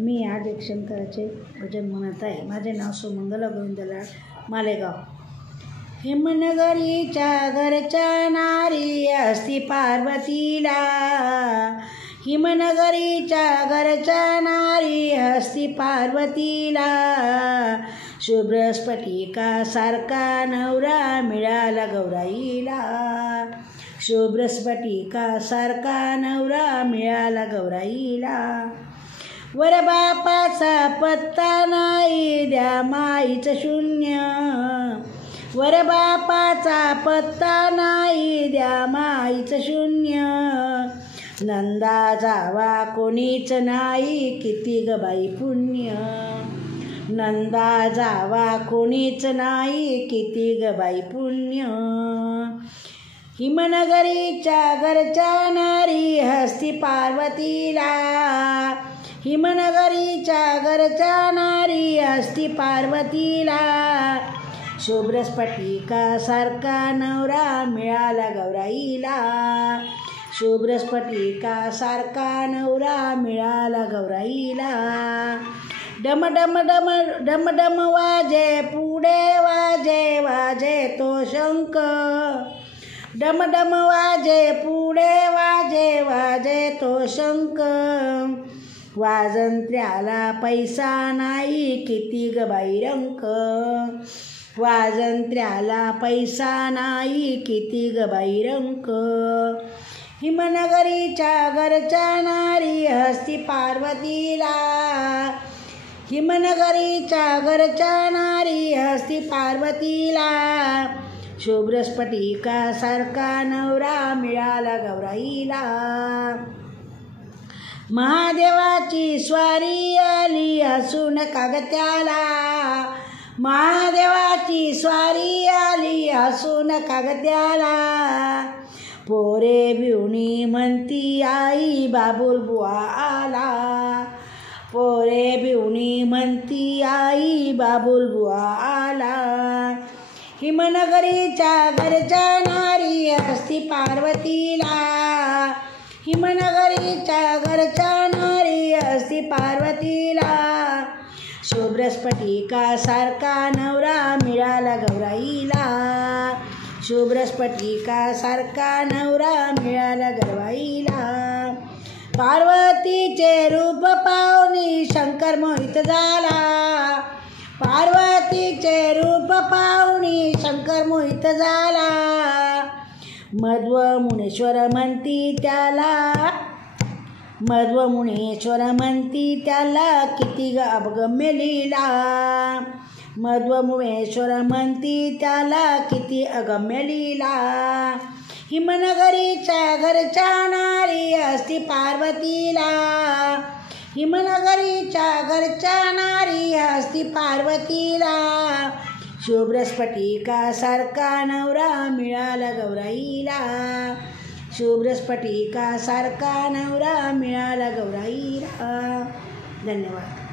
मी आज एक शंकराचे भजन म्हणत आहे. माझे नाव सुमंगला गोविंदलाल मालेगाव. हिमनगरीच्या घरच्या नारी असती पार्वतीला, हिमनगरीच्या घरच्या नारी हस्ती पार्वतीला. शुभ्र स्फटिका सारखा नवरा मिळाला गौराईला, शुभ्र स्फटिका सारखा नवरा मिळाला गौराईला. वर बापाचा पत्ता नाही द्या माईचं शून्य, वर बापाचा पत्ता नाही द्या माईचं शून्य. नंदा जावा कोणीच नाही किती ग बाई पुण्य, नंदा जावा कोणीच नाही किती ग बाई पुण्य. हिमनगरीच्या घरच्या नारी हस्ती पार्वतीला, हिमनगरीच्या घरच्या नारी हस्ती पार्वतीला. शुभ्र स्फटिका सारखा नवरा मिळाला गौराईला, शुभ्र स्फटिका सारखा नवरा मिळाला गौराईला. डम डम डम डम डम वाजे पुढे वाजे वाजे तो शंख, डम डम वाजे पुढे वाजे वाजे तो शंख. वाजंत्र्याला पैसा नाही किती ग बाई रंक, वाजंत्र्याला पैसा नाही किती ग बाई रंक. हिमनगरीच्या घरच्या नारी हस्ती पार्वतीला, हिमनगरीच्या घरच्या नारी हस्ती पार्वतीला. शुभ्र स्फटिका सारखा नवरा मिळाला गौराईला. महादेवाची स्वारी आली हसून कागत्याला, महादेवाची स्वारी आली हसून कागत्याला. पोरे भिवणी म्हणती आई बाबुल बुवा आला, पोरे भिवणी म्हणती आई बाबुल बुवा आला. हिमनगरीच्या घरच्या नारी हस्ती पार्वतीला, हिमनगरीच्या घरच्या नारी हस्ती पार्वतीला. शुभ्र स्फटिका सारखा नवरा मिळाला गौराईला, शुभ्र स्फटिका सारखा नवरा मिळाला गौराईला. पार्वतीचे रूप पाहुनी शंकर मोहित झाला, पार्वतीचे रूप पाहुनी शंकर मोहित झाला. मध्व मुनेश्वर म्हणती त्याला, मध्व मुनेश्वर म्हणती त्याला किती ग अवगम्य लीला, मध्व मुनेश्वर म्हणती त्याला किती अगम्य लीला. हिमनगरीच्या घरच्या नारी हस्ती पार्वतीला, हिमनगरीच्या घरच्या नारी हस्ती पार्वतीला. शुभ्र स्फटिका सारखा नवरा मिळाला गौराईला, शुभ्र स्फटिका सारखा नवरा मिळाला गौराईला. धन्यवाद.